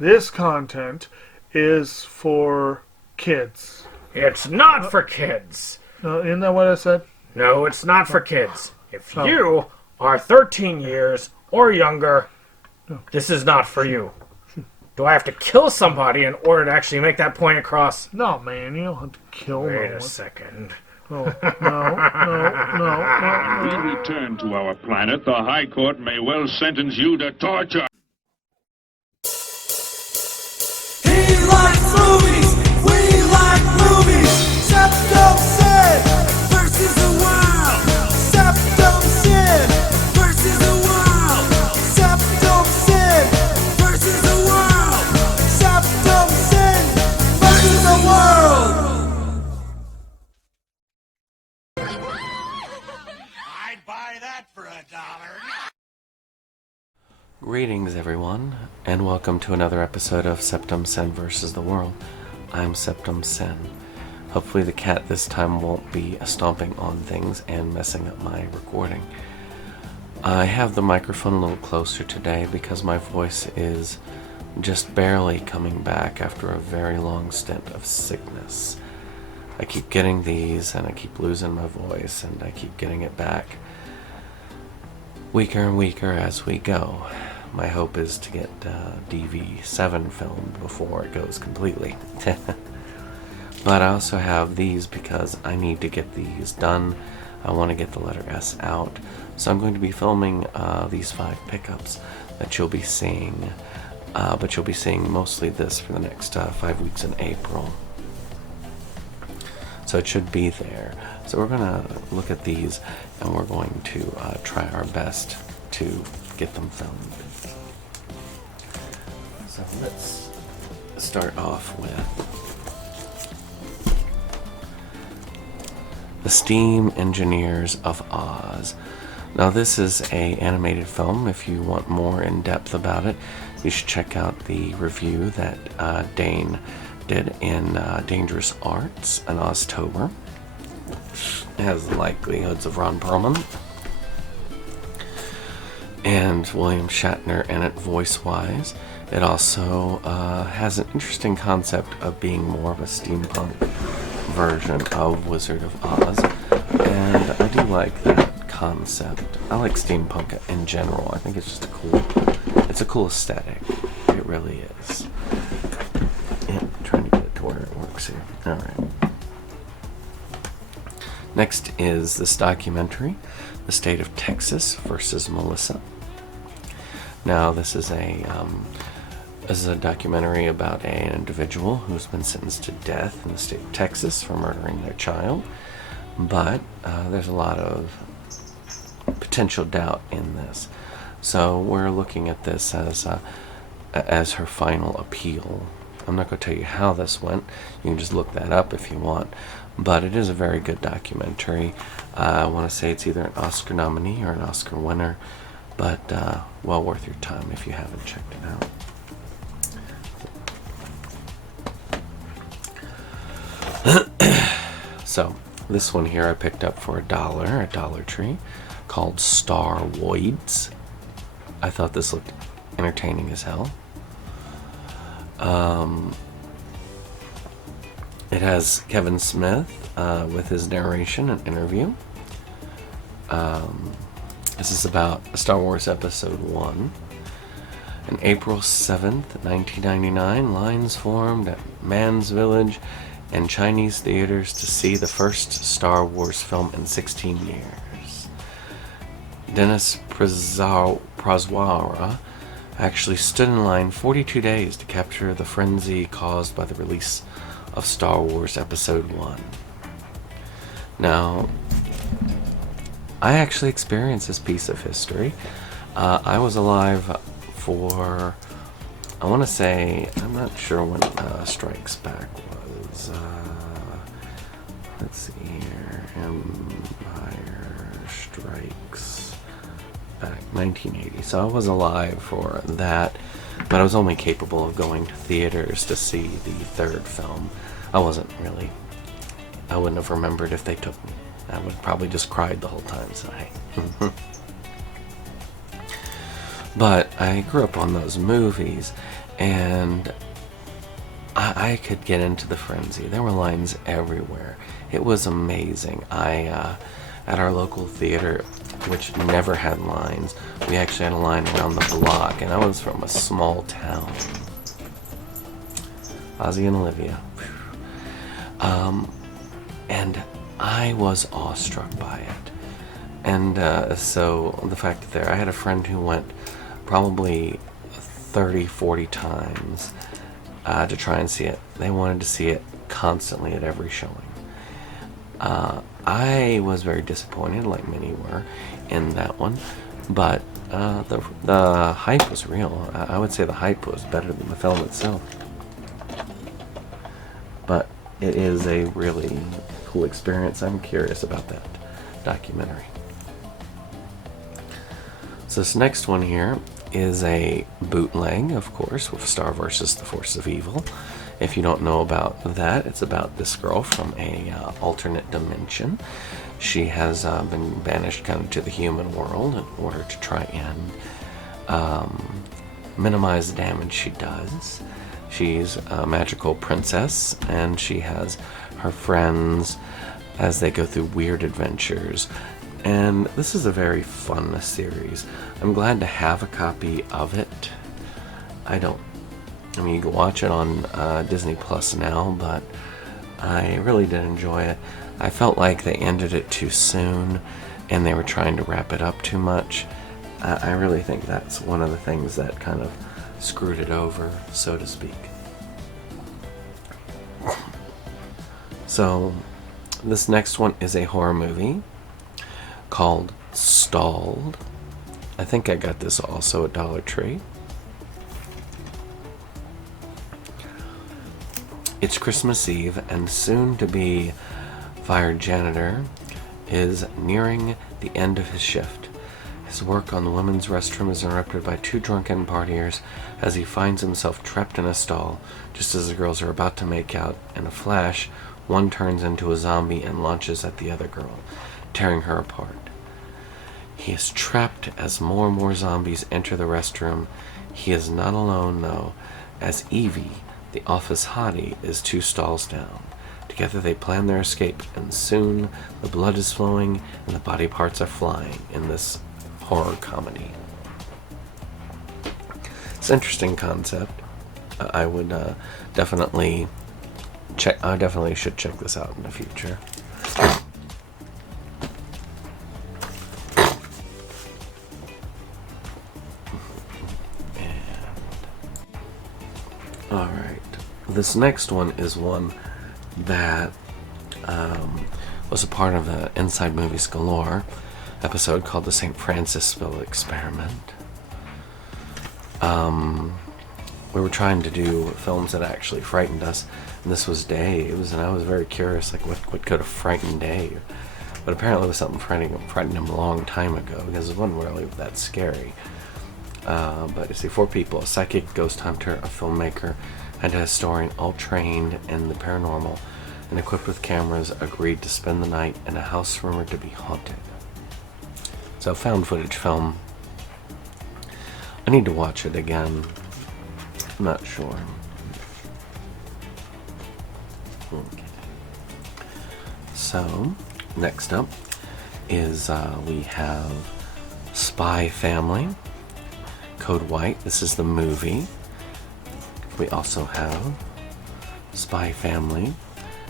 This content is for kids. It's not for kids. Isn't that what I said? No, it's not for kids. If you are 13 years or younger, this is not for you. Do I have to kill somebody in order to actually make that point across? No, man, you don't have to kill no one. Wait a second. Oh, no. We return to our planet. The High Court may well sentence you to torture. He likes movies, we like movies. SeptumSin versus the world. SeptumSin versus the world. SeptumSin versus the world. SeptumSin versus the world. I'd buy that for $1. Greetings everyone, and welcome to another episode of SeptumSin versus the World. I'm SeptumSin. Hopefully the cat this time won't be stomping on things and messing up my recording. I have the microphone a little closer today because my voice is just barely coming back after a very long stint of sickness. I keep getting these and I keep losing my voice and I keep getting it back weaker and weaker as we go. My hope is to get DV7 filmed before it goes completely. But I also have these because I need to get these done. I want to get the letter S out. So I'm going to be filming these 5 pickups that you'll be seeing. But you'll be seeing mostly this for the next 5 weeks in April. So it should be there. So we're going to look at these and we're going to try our best to get them filmed. So let's start off with The Steam Engineers of Oz. Now this is a animated film. If you want more in depth about it, you should check out the review that Dane did in Danejurous Arts in Oztober. It has the likelihoods of Ron Perlman and William Shatner in it voice-wise. It also has an interesting concept of being more of a steampunk version of Wizard of Oz, and I do like that concept. I like steampunk in general. I think it's just it's a cool aesthetic. It really is. Yeah, I'm trying to get it to where it works here. Alright. Next is this documentary, The State of Texas versus Melissa. Now this is a documentary about an individual who's been sentenced to death in the state of Texas for murdering their child, but there's a lot of potential doubt in this. So we're looking at this as her final appeal. I'm not going to tell you how this went. You can just look that up if you want. But it is a very good documentary. I want to say it's either an Oscar nominee or an Oscar winner, but well worth your time if you haven't checked it out. So this one here I picked up for $1 at Dollar Tree, called Star Woids. I thought this looked entertaining as hell. It has Kevin Smith with his narration and interview. This is about Star Wars Episode 1. On April 7th, 1999, lines formed at Mann's Village and Chinese theaters to see the first Star Wars film in 16 years. Dennis Praswara actually stood in line 42 days to capture the frenzy caused by the release of Star Wars Episode 1. Now, I actually experienced this piece of history. I was alive for, I want to say, I'm not sure when Strikes Back was. Let's see here. Empire Strikes Back, 1980. So I was alive for that, but I was only capable of going to theaters to see the third film. I wouldn't have remembered if they took me. I would have probably just cried the whole time, so hey. But I grew up on those movies, And I could get into the frenzy. There were lines everywhere. It was amazing. At our local theater, which never had lines, we actually had a line around the block, and I was from a small town. Ozzy and Olivia. And I was awestruck by it. And so the fact that I had a friend who went probably 30, 40 times to try and see it. They wanted to see it constantly at every showing. I was very disappointed, like many were, in that one. But the hype was real. I would say the hype was better than the film itself. But it is a really cool experience. I'm curious about that documentary. So this next one here is a bootleg, of course, with Star versus the Force of Evil. If you don't know about that, it's about this girl from a alternate dimension. She has been banished kind of to the human world in order to try and minimize the damage she does. She's a magical princess, and she has her friends as they go through weird adventures. And this is a very fun series. I'm glad to have a copy of it. I mean, you can watch it on Disney Plus now, but I really did enjoy it. I felt like they ended it too soon, and they were trying to wrap it up too much. I really think that's one of the things that kind of screwed it over, so to speak. So, this next one is a horror movie called Stalled. I think I got this also at Dollar Tree. It's Christmas Eve, and soon-to-be fired janitor is nearing the end of his shift. His work on the women's restroom is interrupted by two drunken partiers as he finds himself trapped in a stall. Just as the girls are about to make out, in a flash, one turns into a zombie and launches at the other girl, tearing her apart. He is trapped as more and more zombies enter the restroom. He is not alone, though, as Evie, the office hottie, is 2 stalls down. Together they plan their escape, and soon the blood is flowing and the body parts are flying in this horror comedy. It's an interesting concept. I would definitely check. I definitely should check this out in the future. Alright, this next one is one that was a part of the Inside Movies Galore episode called the St. Francisville Experiment. We were trying to do films that actually frightened us, and this was Dave's, and I was very curious, like, what could have frightened Dave? But apparently it was something frightened him a long time ago, because it wasn't really that scary. But you see, 4 people: a psychic, ghost hunter, a filmmaker, and a historian, all trained in the paranormal and equipped with cameras, agreed to spend the night in a house rumored to be haunted. So, found footage film. I need to watch it again. I'm not sure. Okay. So, next up is we have Spy Family, Code White. This is the movie. We also have Spy Family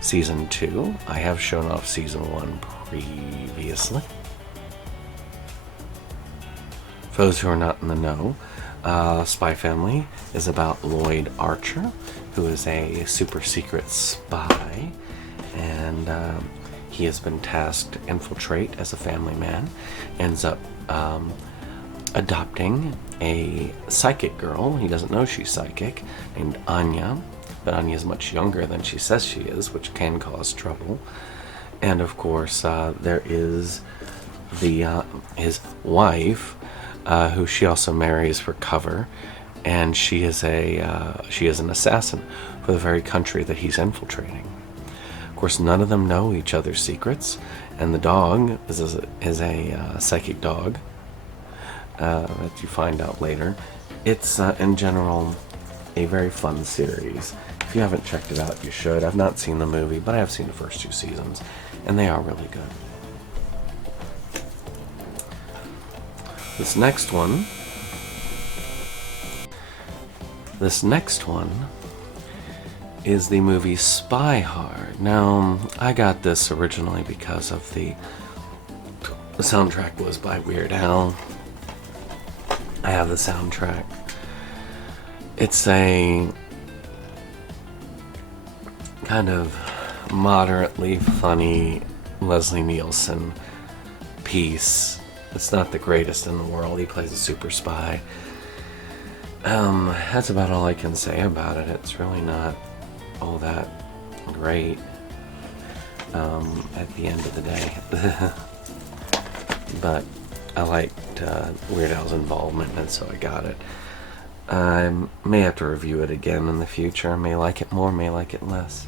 Season 2. I have shown off Season 1 previously. For those who are not in the know, Spy Family is about Lloyd Archer, who is a super secret spy, and he has been tasked to infiltrate as a family man. Ends up adopting a psychic girl. He doesn't know she's psychic, named Anya, but Anya is much younger than she says she is, which can cause trouble. And of course, there is his wife, who she also marries for cover, and she is an assassin for the very country that he's infiltrating. Of course, none of them know each other's secrets, and the dog is a psychic dog that you find out later. It's in general, a very fun series. If you haven't checked it out, you should. I've not seen the movie, but I have seen the first 2 seasons, and they are really good. This next one is the movie Spy Hard. Now, I got this originally because of the soundtrack was by Weird Al. I have the soundtrack. It's a kind of moderately funny Leslie Nielsen piece. It's not the greatest in the world. He plays a super spy. That's about all I can say about it. It's really not all that great at the end of the day. But I liked Weird Al's involvement, and so I got it. I may have to review it again in the future. May like it more, may like it less.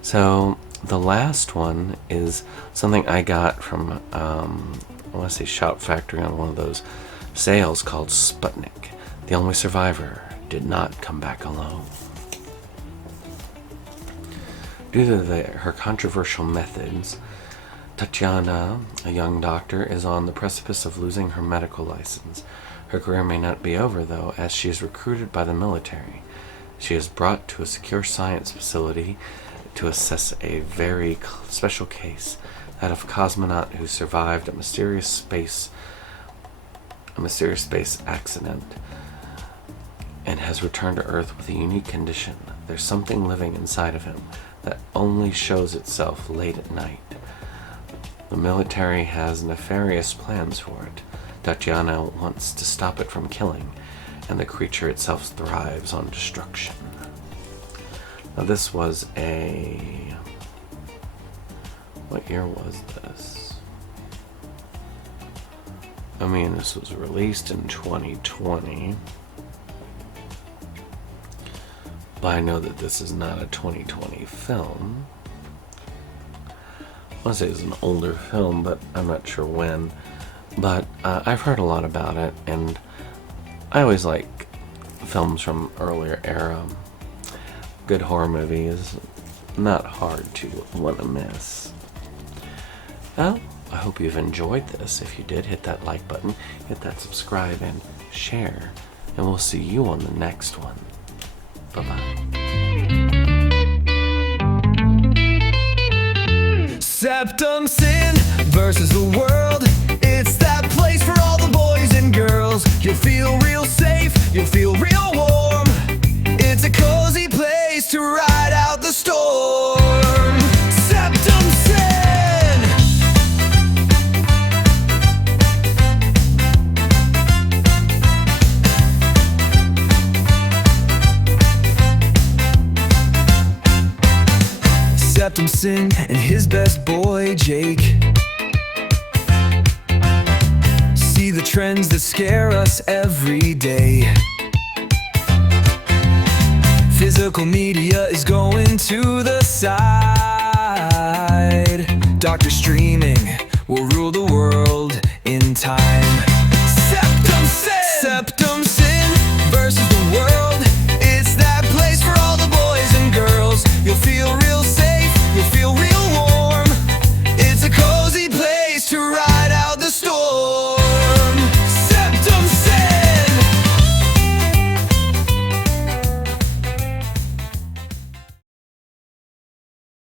So the last one is something I got from I want to say Shop Factory on one of those sales called Sputnik. The only survivor did not come back alone. Due to her controversial methods, Tatiana, a young doctor, is on the precipice of losing her medical license. Her career may not be over, though, as she is recruited by the military. She is brought to a secure science facility to assess a very special case, that of a cosmonaut who survived a mysterious space accident and has returned to Earth with a unique condition. There's something living inside of him that only shows itself late at night. The military has nefarious plans for it. Tatiana wants to stop it from killing, and the creature itself thrives on destruction. Now this was what year was this? I mean, this was released in 2020. But I know that this is not a 2020 film. I want to say it's an older film, but I'm not sure when. But I've heard a lot about it, and I always like films from earlier era. Good horror movies, not hard to want to miss. Well, I hope you've enjoyed this. If you did, hit that like button, hit that subscribe, and share. And we'll see you on the next one. Bye-bye. SeptumSin versus the world. It's that place for all the boys and girls. You'll feel real safe, you'll feel real warm. It's a cozy place to ride out the storm. SeptumSin. SeptumSin and his best boy Jake see the trends that scare us every day. Physical media is going to the side. Doctor streaming will rule the world in time. SeptumSin versus the world. It's that place for all the boys and girls. You'll feel